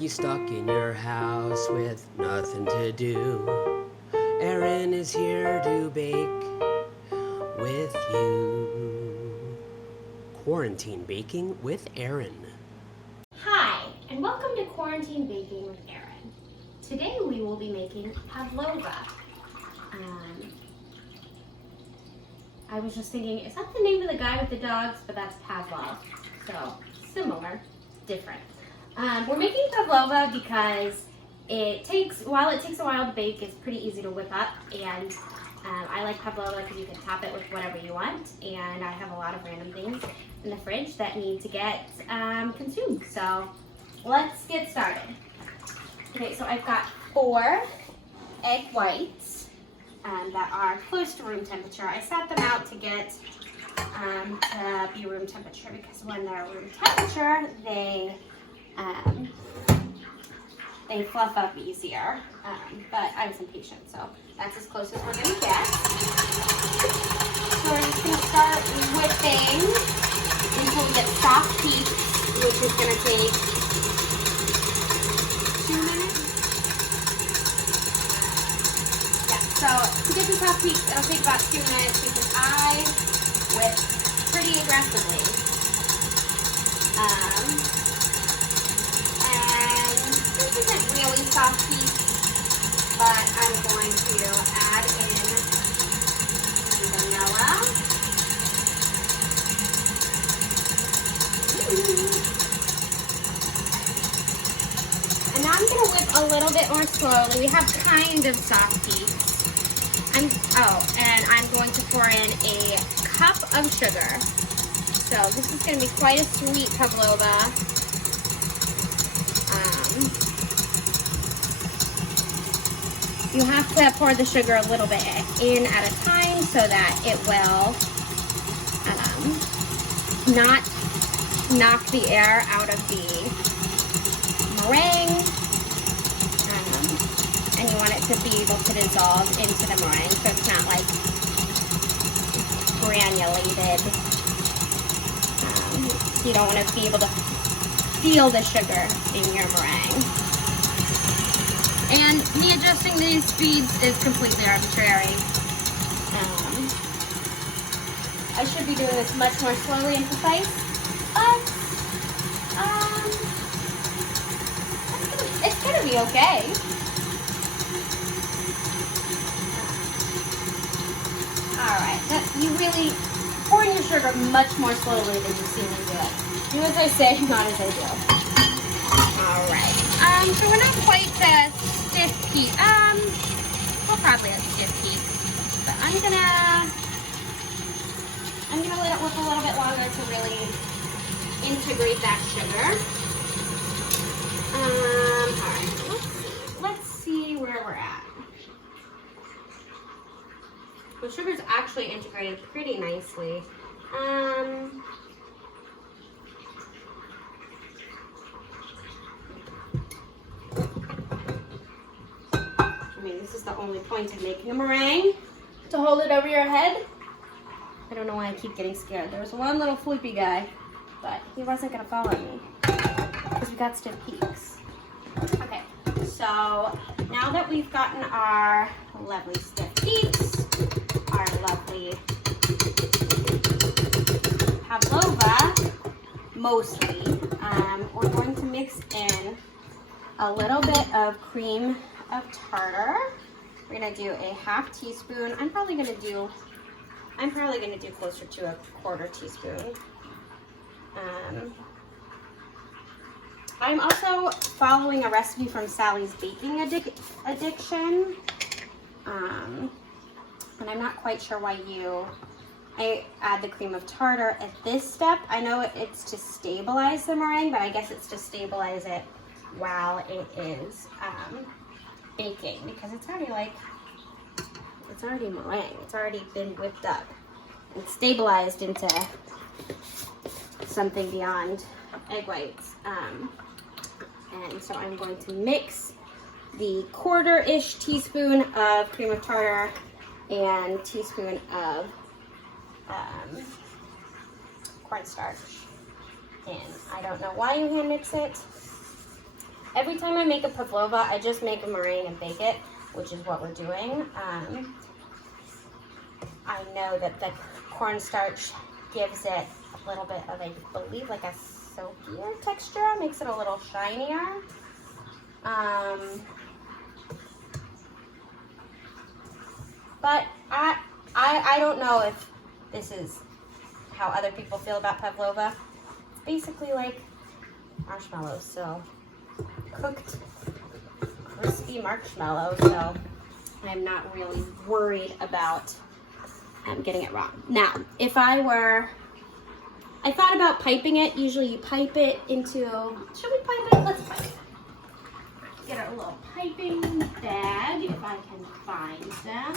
you stuck in your house with nothing to do? Erin is here to bake with you. Quarantine Baking with Erin. Hi, and welcome to Quarantine Baking with Erin. Today we will be making Pavlova. I was just thinking, is that the name of the guy with the dogs? But that's Pavlov. So, similar, different. We're making Pavlova because while it takes a while to bake, it's pretty easy to whip up. And I like Pavlova because you can top it with whatever you want. And I have a lot of random things in the fridge that need to get consumed. So, let's get started. Okay, so I've got 4 egg whites that are close to room temperature. I set them out to get to be room temperature because when they're room temperature, they fluff up easier. But I was impatient, so that's as close as we're gonna get. So we're just gonna start whipping until we get soft peaks, which is gonna take 2 minutes. So to get to soft peaks, it'll take about 2 minutes because I whip pretty aggressively. And this isn't really soft peaks, but I'm going to add in vanilla. And now I'm going to whip a little bit more slowly. We have kind of soft peaks. And I'm going to pour in a cup of sugar. So this is going to be quite a sweet pavlova. You have to pour the sugar a little bit in at a time so that it will not knock the air out of the meringue. And you want it to be able to dissolve into the meringue so it's not like granulated. You don't want to be able to feel the sugar in your meringue. And me adjusting these speeds is completely arbitrary. I should be doing this much more slowly and precise, but it's gonna be okay. Alright, you really pour in your sugar much more slowly than you've seen me do it. Do as I say, not as I do. Alright, so we're not quite stiff peak. We'll probably have stiff peak. But I'm gonna let it whip a little bit longer to really integrate that sugar. Alright, let's see where we're at. The sugar's actually integrated pretty nicely. I mean, this is the only point of making a meringue, to hold it over your head. I don't know why I keep getting scared. There was one little floopy guy, but he wasn't gonna follow me because we got stiff peaks. Okay, so now that we've gotten our lovely stiff peaks, our lovely pavlova, mostly, we're going to mix in a little bit of cream of tartar. We're gonna do a ½ teaspoon. I'm probably gonna do closer to a ¼ teaspoon. I'm also following a recipe from Sally's Baking Addiction. And I'm not quite sure why I add the cream of tartar at this step. I know it's to stabilize the meringue, but I guess it's to stabilize it while it is baking because it's already meringue. It's already been whipped up and stabilized into something beyond egg whites. And so I'm going to mix the ¼ teaspoon of cream of tartar and teaspoon of cornstarch in. I don't know why you hand mix it. every time I make a pavlova, I just make a meringue and bake it, which is what we're doing. I know that the cornstarch gives it a little bit of, I believe, like a silkier texture, makes it a little shinier. But I don't know if this is how other people feel about pavlova. It's basically like marshmallows, so cooked, crispy marshmallows, so I'm not really worried about getting it wrong. Now, if I thought about piping it. Usually you pipe it into, should we pipe it? Let's pipe it. Get our little piping bag, if I can find them.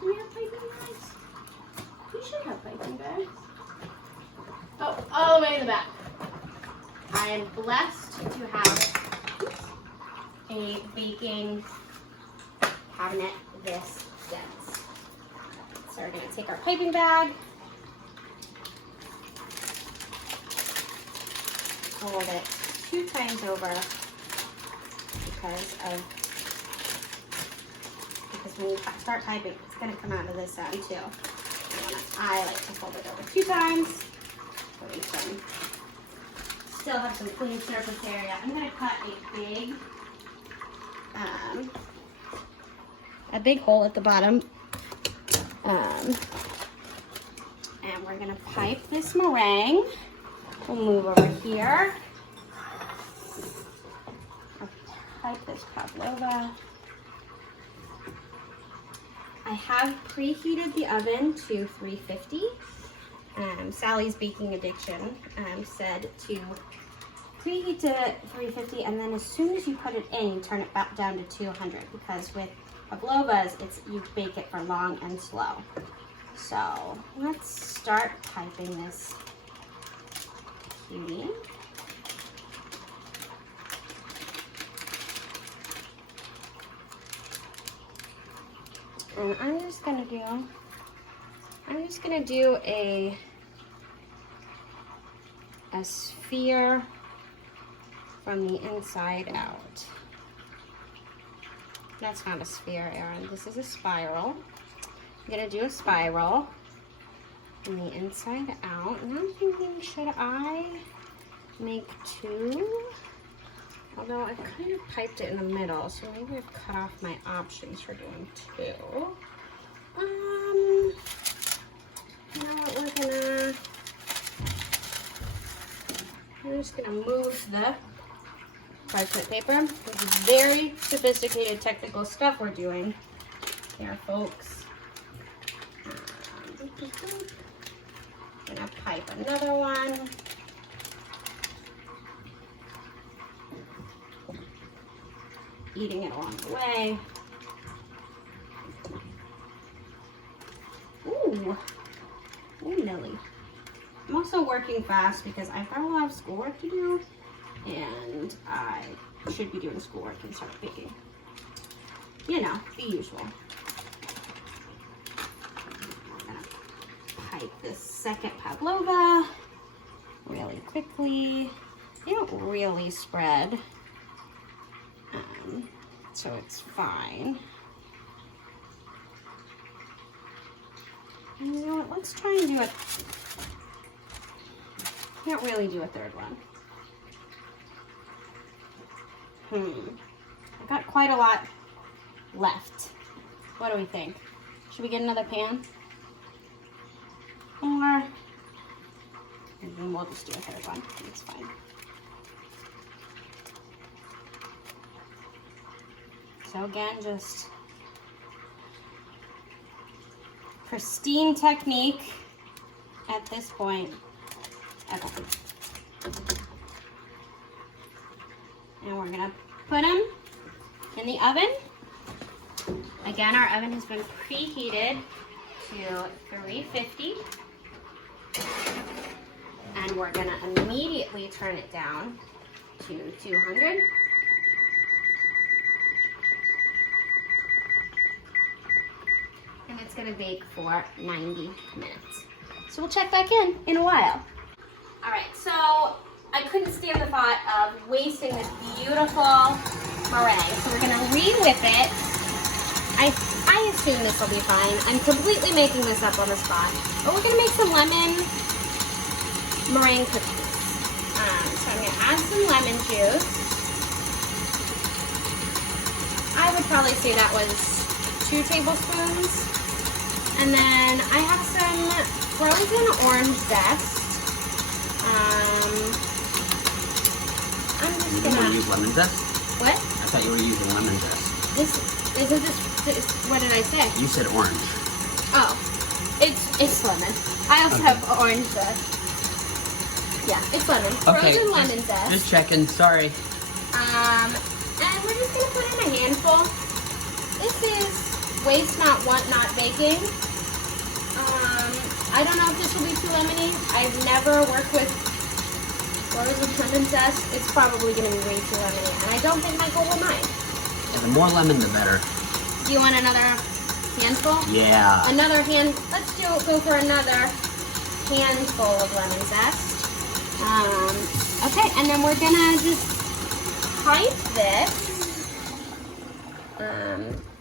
Do we have piping bags? We should have piping bags. Oh, all the way in the back. I am blessed to have a baking cabinet this dense. So we're going to take our piping bag, fold it 2 times over because when you start piping, it's going to come out of this end too. I like to fold it over 2 times so we can still have some clean surface area. I'm going to cut a big hole at the bottom. And we're gonna pipe this meringue. We'll move over here. I'll pipe this pavlova. I have preheated the oven to 350. Sally's Baking Addiction said to preheat to 350, and then as soon as you put it in, you turn it back down to 200, because with pavlovas, you bake it for long and slow. So let's start piping this cutie. And I'm just gonna do a sphere from the inside out. That's not a sphere, Erin. This is a spiral. I'm gonna do a spiral from the inside out. And I'm thinking, should I make 2? Although I've kind of piped it in the middle, so maybe I've cut off my options for doing 2. You know what, I'm just gonna move the parchment paper. This is very sophisticated technical stuff we're doing here, folks. Gonna pipe another one. Eating it along the way. Ooh, Millie. I'm also working fast because I've got a lot of schoolwork to do, and I should be doing schoolwork and start baking. You know, the usual. I'm gonna pipe this second pavlova really quickly. They don't really spread, so it's fine. And you know what? Let's try and do it. Can't really do a third one. I've got quite a lot left. What do we think? Should we get another pan? Or and then we'll just do a third one. It's fine. So again, just pristine technique at this point. Okay. And we're gonna put them in the oven. Again, our oven has been preheated to 350. And we're gonna immediately turn it down to 200. And it's gonna bake for 90 minutes. So we'll check back in a while. Alright, so I couldn't stand the thought of wasting this beautiful meringue. So we're going to re-whip it. I assume this will be fine. I'm completely making this up on the spot. But we're going to make some lemon meringue cookies. So I'm going to add some lemon juice. I would probably say that was 2 tablespoons. And then I have some frozen orange zest. I'm just You gonna... want to use lemon zest? What? I thought you were using lemon zest. What did I say? You said orange. Oh, it's lemon. I also have orange zest. Yeah, it's lemon. Okay. Frozen lemon zest. Just checking, sorry. And we're just gonna put in a handful. This is waste not, want not baking. I don't know if this will be too lemony. I've never worked with frozen lemon zest. It's probably gonna be way too lemony, and I don't think Michael will mind. Yeah, the more lemon, the better. Do you want another handful? Yeah. Let's go for another handful of lemon zest. Okay, and then we're gonna just pipe this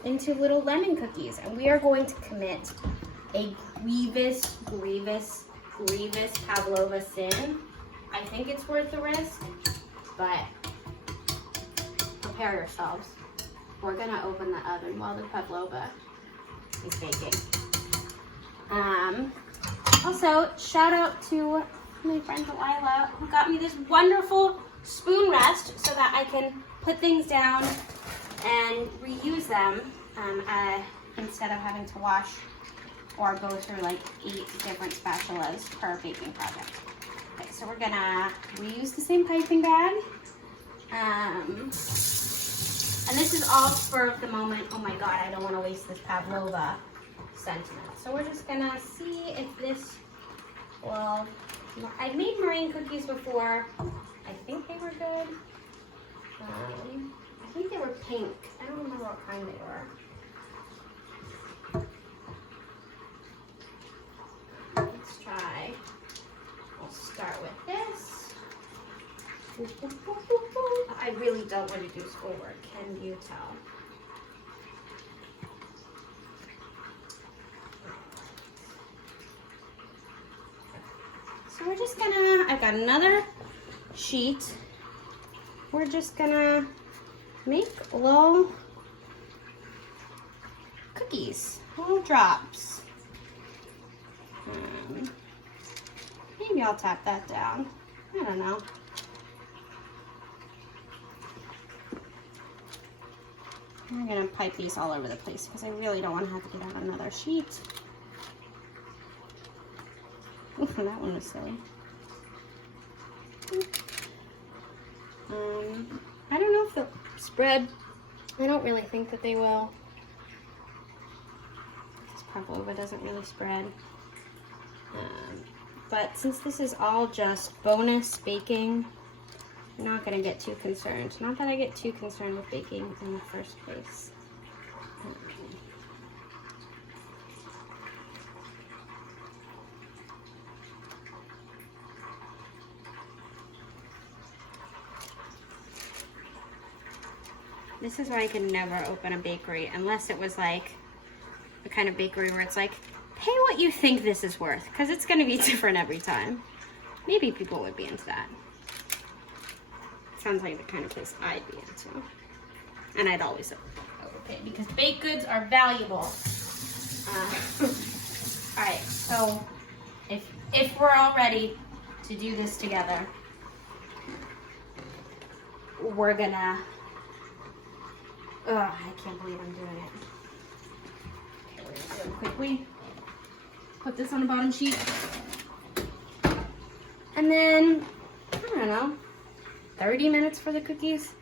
into little lemon cookies, and we are going to commit a grievous Pavlova sin. I think it's worth the risk, but prepare yourselves. We're gonna open the oven while the Pavlova is baking. Also, shout out to my friend Delilah, who got me this wonderful spoon rest so that I can put things down and reuse them instead of having to wash or go through like 8 different spatulas per baking project. Okay, so we're gonna reuse the same piping bag. And this is all spur of the moment. Oh my God, I don't want to waste this Pavlova sentiment. So we're just gonna see if this will. I've made meringue cookies before. I think they were good. I think they were pink. I don't remember what kind they were. Let's try. We'll start with this. I really don't want to do schoolwork. Can you tell? So we're just gonna, I've got another sheet. We're just gonna make little cookies, little drops. Maybe I'll tap that down. I don't know. I'm gonna pipe these all over the place because I really don't want to have to get out another sheet. That one was silly. I don't know if they'll spread. I don't really think that they will. This Pavlova doesn't really spread. But since this is all just bonus baking, I'm not going to get too concerned. Not that I get too concerned with baking in the first place. This is why I can never open a bakery unless it was like the kind of bakery where it's like, pay what you think this is worth, because it's going to be different every time. Maybe people would be into that. Sounds like the kind of place I'd be into. And I'd always okay, because baked goods are valuable. Alright, so if we're all ready to do this together, we're gonna... I can't believe I'm doing it. Okay, we're gonna do it quickly. Put this on the bottom sheet. And then, I don't know, 30 minutes for the cookies?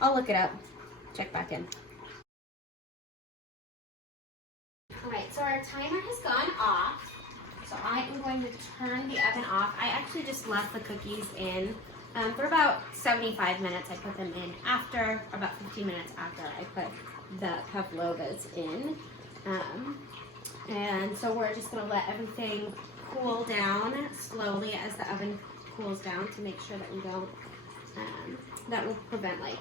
I'll look it up. Check back in. Alright, so our timer has gone off. So I am going to turn the oven off. I actually just left the cookies in for about 75 minutes. I put them in after, about 15 minutes after I put the Pavlovas in. And so we're just going to let everything cool down slowly as the oven cools down to make sure that we don't, that will prevent like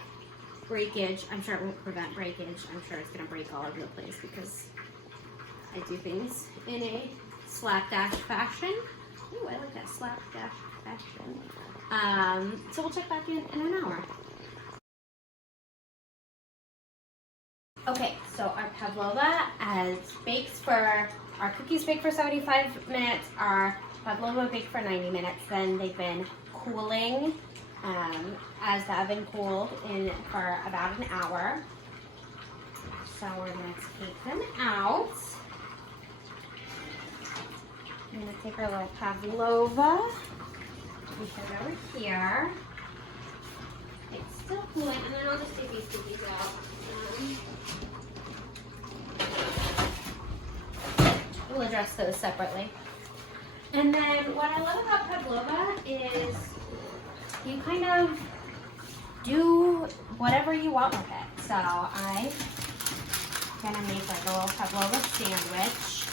breakage. I'm sure it won't prevent breakage. I'm sure it's gonna break all over the place because I do things in a slapdash fashion. Ooh, I like that slapdash fashion. So we'll check back in an hour. Okay, so our pavlova our cookies bake for 75 minutes, our pavlova baked for 90 minutes. Then they've been cooling as the oven cooled in for about an hour. So we're gonna take them out. I'm gonna take our little pavlova, we put it over here. It's still cooling, and then I'll just take these cookies out. We'll address those separately. And then what I love about pavlova is you kind of do whatever you want with it. So I'm gonna make like a little pavlova sandwich.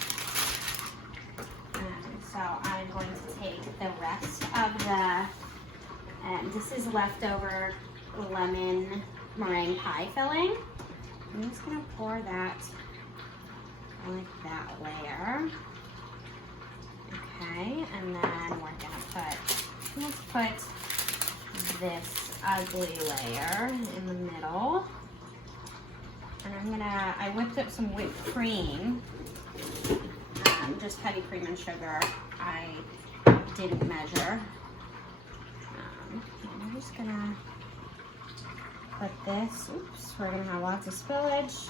So I'm going to take the rest of this is leftover lemon meringue pie filling. I'm just gonna pour that like that layer. Okay, and then we're gonna let's put this ugly layer in the middle. And I whipped up some whipped cream, just heavy cream and sugar. I didn't measure. I'm just gonna put this, oops, we're gonna have lots of spillage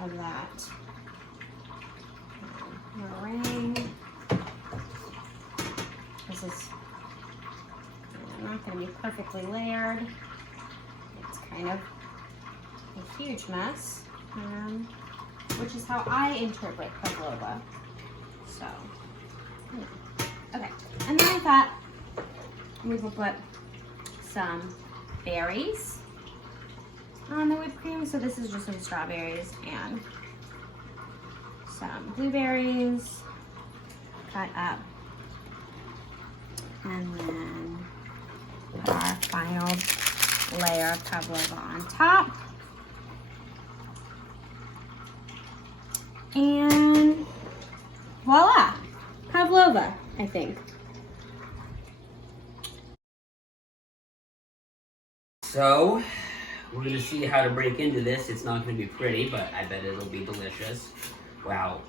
of that meringue. This is not gonna be perfectly layered. It's kind of a huge mess, which is how I interpret pavlova. So, okay, and then I thought we will put some berries on the whipped cream. So this is just some strawberries and some blueberries cut up, and then put our final layer of pavlova on top. And voila, pavlova, I think. So, we're gonna see how to break into this. It's not gonna be pretty, but I bet it'll be delicious. Wow,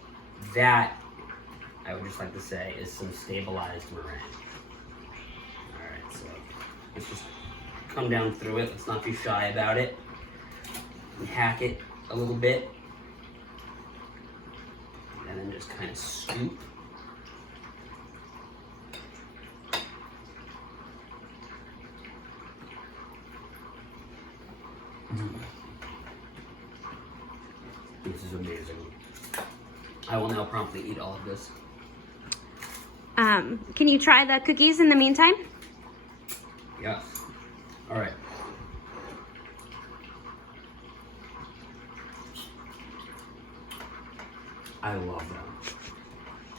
that, I would just like to say, is some stabilized meringue. Alright, so let's just come down through it. Let's not be shy about it. And hack it a little bit. And then just kind of scoop. This is amazing. I will now promptly eat all of this. Can you try the cookies in the meantime? Yes. All right. I love them.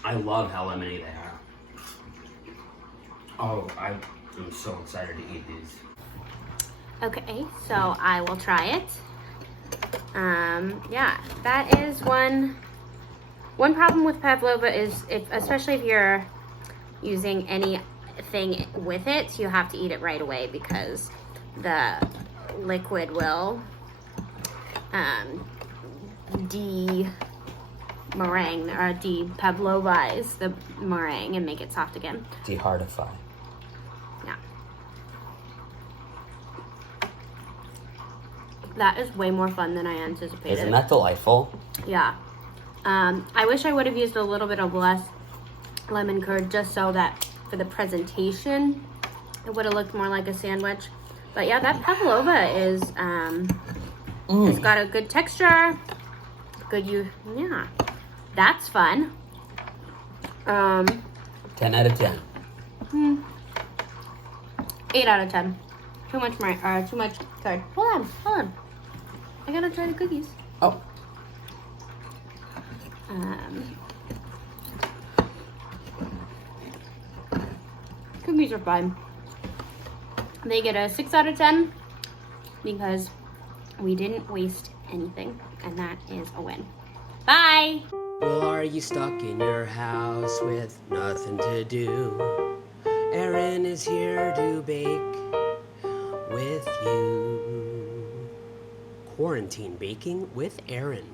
I love how lemony they are. Oh, I'm so excited to eat these. Okay, so I will try it. Yeah, that is one problem with pavlova is especially if you're using anything with it, you have to eat it right away because the liquid will de-meringue or de-pavlovize the meringue and make it soft again. De-hardify. Yeah. That is way more fun than I anticipated. Isn't that delightful? Yeah. I wish I would have used a little bit of less lemon curd just so that for the presentation it would have looked more like a sandwich. But yeah, that pavlova is it's got a good texture. Yeah. That's fun. 10 out of 10. 8 out of 10. Too much curd. Hold on. I gotta try the cookies. Oh. Cookies are fine. They get a 6 out of 10 because we didn't waste anything, and that is a win. Bye! Well, are you stuck in your house with nothing to do? Erin is here to bake with you. Quarantine baking with Erin.